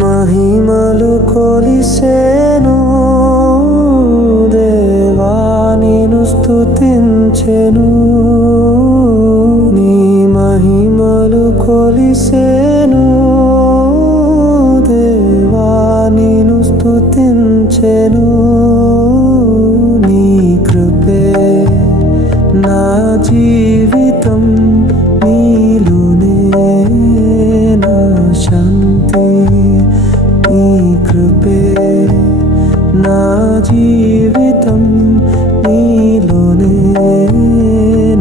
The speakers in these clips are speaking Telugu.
మహిమలు కొలిసేను దేవా నిన్ను స్తుతించెను నీ మహిమలు కొలిసేను దేవా నిన్ను స్తుతించెను నీ కృపే నా జీవితం నీలోనే నా శాంతి నీ కృపే నా జీవితం నీలోనే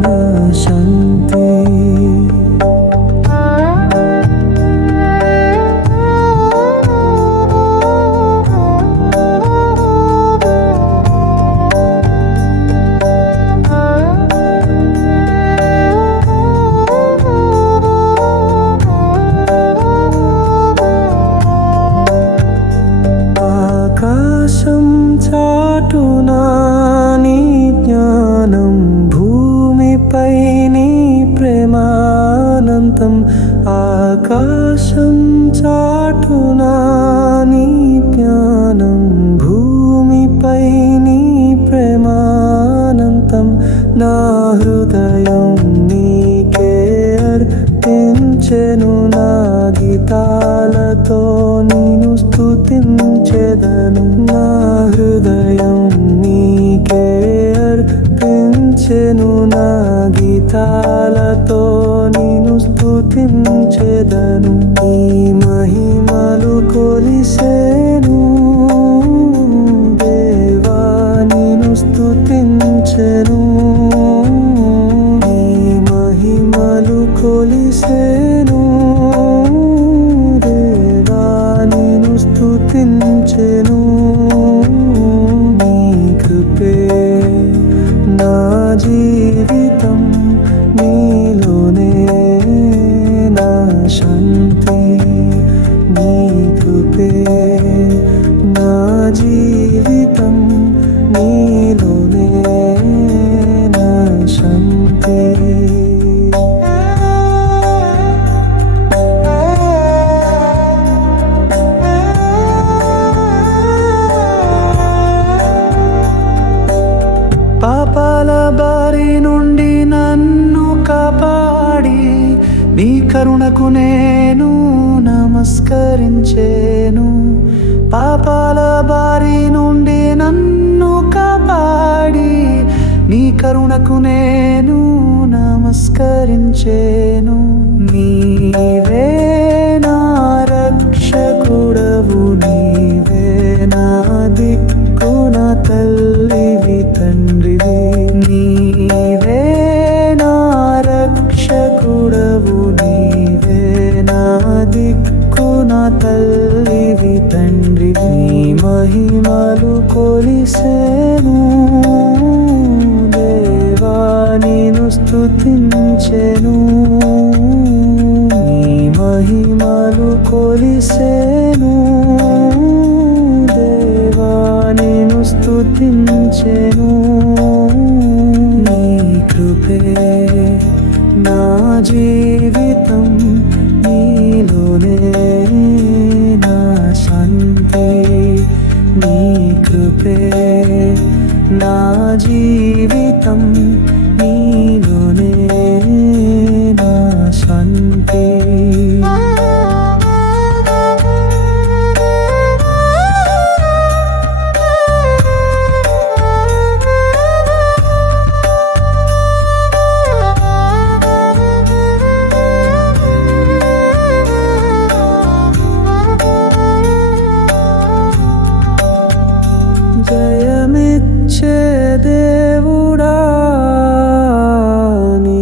నా శాంతి ఆకాశం చాటునా నీ జ్ఞానం భూమిపై నీ ప్రేమానంతం ఆకాశం చాటునా నీ జ్ఞానం భూమిపై నీ ప్రేమానంతం నా హృదయం నీకే అర్పించెను నా గీతాలతో నిన్ను స్తుతించెదను నా హృదయం నీకే అర్పించెను నా గీతాలతో నిన్ను స్తుతించెదను నీ మహిమలు కొలిసేను దేవా నిన్ను స్తుతించెను నీ మహిమలు కొలిసేను దేవా నిన్ను స్తుతించెను నీ కృపే నా జీవితం నీలోనే నా శాంతి నీ కృపే నా జీవితం నీలోనే నా శాంతి పాపాల బారి నుండి నన్ను కాపాడి నీ కరుణకు నేను నమస్కరించేను పాపాల బారి నుండి నన్ను కాపాడి నీ కరుణకు నేను నమస్కరించేను నీవే నా రక్షకుడవు నీవే నా దిక్కు నా తల్లివి తండ్రివి నీవే నా రక్షకుడవు నీవే నా దిక్కు నా తల్లివి తండ్రివి నీ మహిమలు కొలిసేను దేవా నిన్ను స్తుతించెను నీ మహిమలు కొలిసేను దేవా నిన్ను స్తుతించెను నీ కృపే నా జీవితం నీలోనే నా శాంతి నీ కృపే నా జీవితం నీలోనే నా శాంతి జయమిచ్చే దేవుడా నీ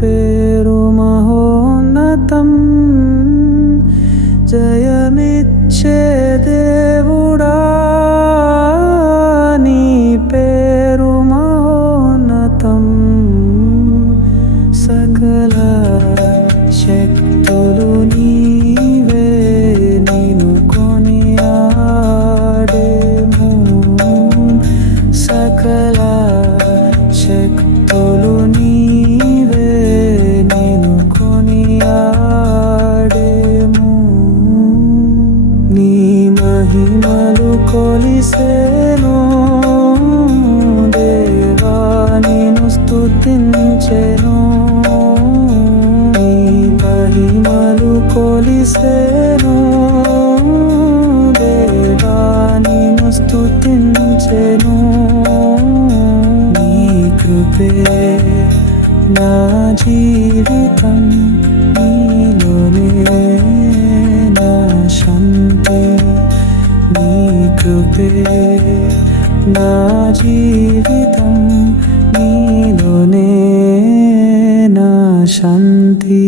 పేరు మహోన్నతం జయమిచ్చే దేవుడా నీ పేరు మహోన్నతం సకల శక్తులు నీవే నిన్ను కొనియాడెము సకల శక్తులు నీవే నిన్ను కొనియాడెము కొలిసెను దేవా నిన్ను స్తుతించెను నీ మహిమలు కొలిసెను దేవా నిన్ను స్తుతించెను నీ కృపే నా జీవితం నీలోనే నా శాంతి నీ కృపే నా జీవితం నీలోనే నా శాంతి